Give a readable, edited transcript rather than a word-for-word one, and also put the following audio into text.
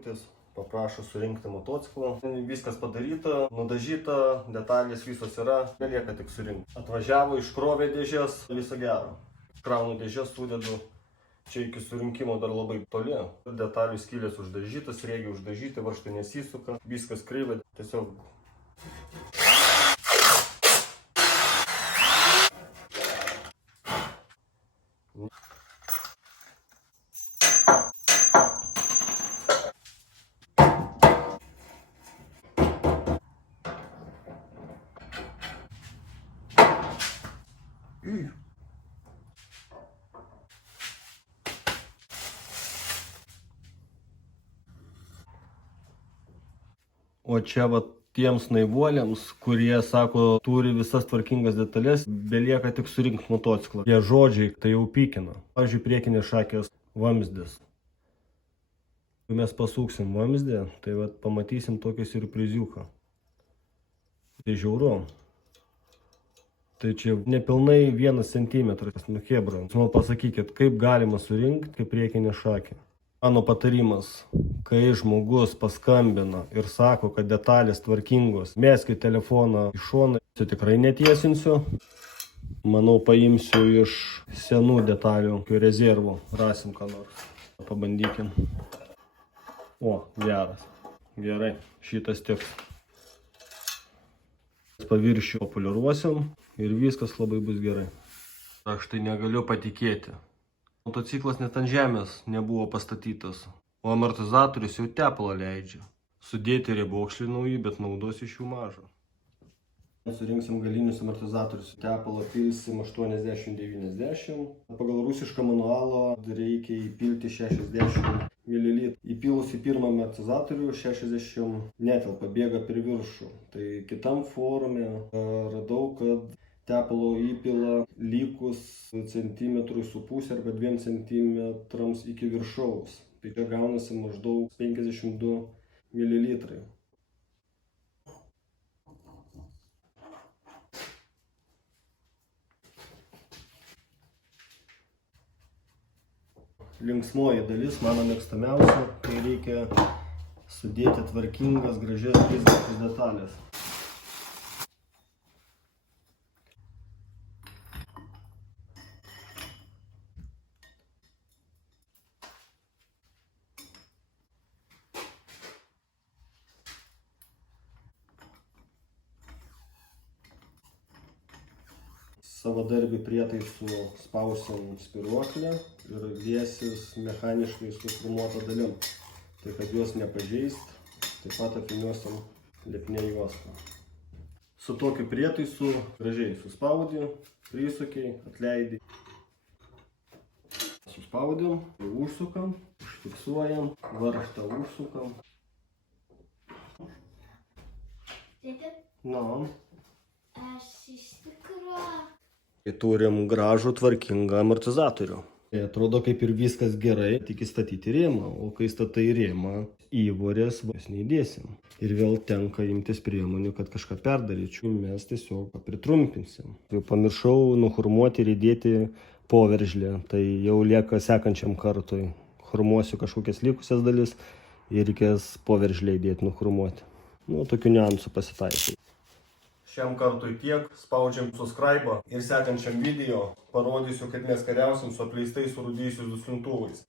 skambutis, paprašo surinkti motociklą. Viskas padaryta, nudažyta, detalės visos yra, belieka tik surinkti. Atvažiavo, iškrovė dėžės, viso gero. Kraunu dėžės, sudedu. Čia iki surinkimo dar labai toli. Detalių skylės uždažytas, rėgiai uždažyti, varžtai nesisuka, viskas kreivė. Tiesiog O čia va tiems naivuoliams, kurie sako, turi visas tvarkingas detalės, belieka tik surinkti motociklą. Jie žodžiai tai jau pykina. Pavyzdžiui, priekinės šakės vamzdis. Kai mes pasuksim vamzdį, tai va pamatysim tokį siurpriziuką. Tai žiauru. Tai čia nepilnai 1 centimetras, nu hebra. Man pasakykit, kaip galima surinkti kaip priekinė šakė. Mano patarimas, kai žmogus paskambina ir sako, kad detalės tvarkingos, meskit telefoną į šoną, tai tikrai netiesinsiu. Manau, paimsiu iš senų detalių, rezervų, rasim ką nors. Pabandykim. O, geras. Gerai, šitas tiks. Paviršių populiaruosim ir viskas labai bus gerai. Aš tai negaliu patikėti. Motociklas net ant žemės nebuvo pastatytas, o amortizatorius jau tepalą leidžia. Sudėti riebokšliai nauji, bet naudos iš jų maža. Surinksim galinius amortizatorius. Tepalą pilsim 80-90. Pagal rusišką manualą reikia įpilti 60 ml. Įpilus į pirmą amortizatorių 60 netelpa, bėga per viršų. Tai kitam forume radau, kad tepalo įpila likus 1,5 centimetrų arba 2 centimetrams iki viršaus. Tai čia gaunasi maždaug 52 ml. Linksmoji dalis, mano mėgstamiausia, kai reikia sudėti tvarkingas, gražias blizgančias detalės. Savadarbį prietaisų spausim spiruoklę ir liesis mechaniškai su chromuota dalim. Tai kad juos nepažeist, taip pat apiniuosim lipnia juosta. Su tokiu prietaisu gražiai suspaudi, prisukiai, atleidi. Suspaudim, užsukam, užfiksuojam, varžtą užsukam. Tėti, Nu. aš iš tikrųjų. Turim gražų tvarkingą amortizatorių. Tai atrodo kaip ir viskas gerai, tik įstatyti rėmą, o kai statai rėmą, įvorės vos neįdėsim. Ir vėl tenka imtis priemonių, kad kažką perdaryčiau, mes tiesiog pritrumpinsim. Jau pamiršau nuchromuoti ir įdėti poveržlę, tai jau lieka sekančiam kartui. Chromuosiu kažkokias likusias dalis ir reikės poveržlę įdėti nuchromuoti. Nu, tokių niuansų pasitaisai. Šiam kartui tiek, spaudžiam subscribe ir sekančiam video parodysiu, kaip mes kariausim su apleistais surūdijusiais duslintuvais.